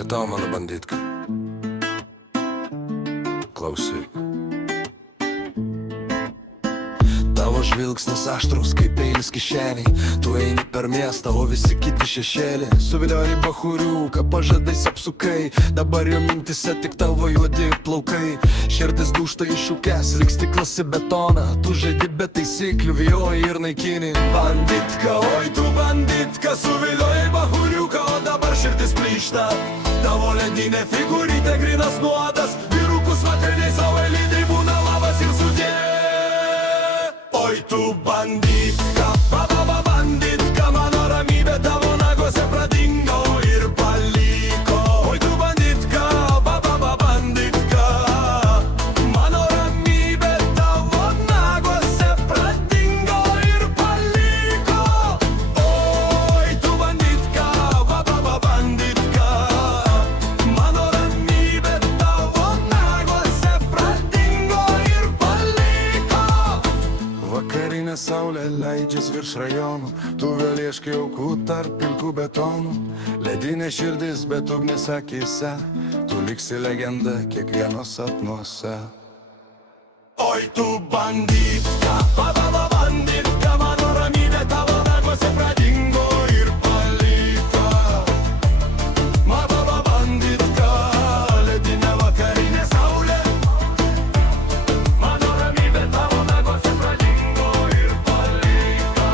Čia tau, mano banditka. Klausyk. Tavo žvilgsnis aštrus kaip peilis kišeniai. Tu eini per miestą, o visi kiti šešėlį. Suvilioji bachuriuką, pažadais apsukai. Dabar jo mintise tik tavo juodi plaukai. Širdis dūžta iššūkęs, lyg stiklas į betoną. Tu žaidi be taisyklių, vijoji ir naikini. Banditka, oi tu banditka, suvilioji bachuriuką, o dabar širdis plyšta. Tavo ledinė figūrytė grynas nuodas. Vyrukus vakariniai savo lydai būna labas ir sudė. Oi tu banditka, banditka, mano ramybė tavo naguose pradingo ir paliko. Oi tu banditka, banditka, mano ramybė tavo naguose pradingo ir paliko. Oi tu banditka, banditka, mano ramybė tavo naguose pradingo ir paliko. Vakarinė saulė leidžias virš rajonų. Tu vėl ieškai aukų tarp pilkų betonų. Ledinė širdis, bet ugnis akyse. Tu liksi legenda kiekvieno sapnuose. Oi tu banditka, banditka, mano ramybė tavo naguose pradingo ir paliko. Banditka, ledinė vakarinė saulė. Mano ramybė tavo naguose pradingo ir paliko.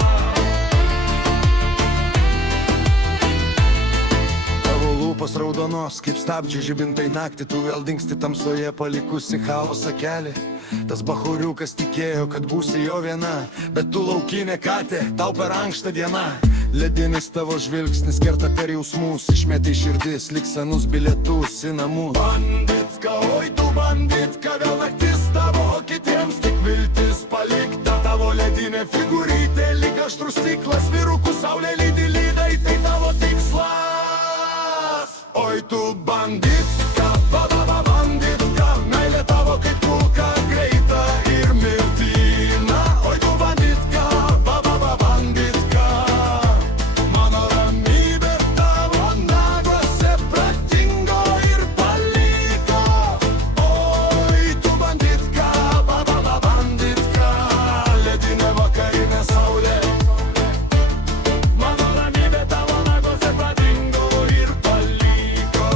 Tavo lūpos raudonos kaip stabdžių žibintai naktį. Tu vėl dingsti tamsoje palikusi chaosą kelią. Tas bachuriukas tikėjo, kad būsi jo viena, bet tu laukinė katė, tau per ankšta diena. Ledinis tavo žvilgsnis kerta per jausmus. Išmetei širdis, lyg senus bilietus į namus. Banditka, oi tu banditka, vėl naktis tavo, kitiems tik viltis palikta. Tavo ledinė figūrytė, lyg aštrus stiklas. Vyrukų saulė lydi lydai, tai tavo tikslas. Oi tu banditka, banditka, meilė tavo kaip kulka, greita ir mirtina. Oi tu banditka, banditka, mano ramybė tavo naguose pradingo ir paliko. Oi tu banditka, banditka, ledinė vakarinė saulė. Mano ramybė tavo naguose pradingo ir paliko.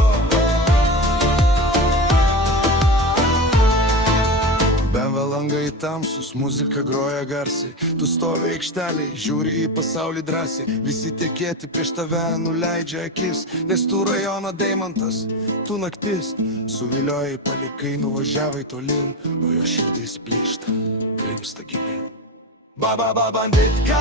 Bevė langai tamsus, muzika groja garsiai. Tu stovi aikšteliai, žiūri į pasaulį drąsiai. Visi tekėti prieš tave nuleidžia akis. Nes tu rajono deimantas, tu naktis. Suviliojai, palikai, nuvažiavai tolin. O jo širdis plyšta, grimsta gilin. Banditka,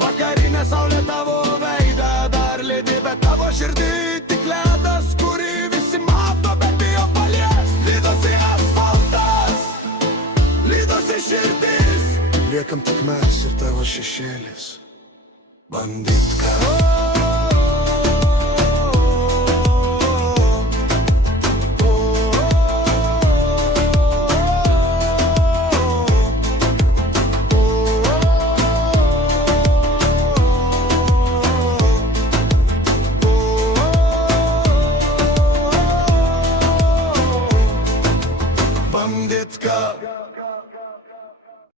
vakarinė saulė tavo veidą dar lydi, bet tavo širdį tik ledas, kurį visi mato, bet bijo palies. Lydosi asfaltas, lydosi širdis. Liekam tik mes ir tavo šešėlis. Banditka.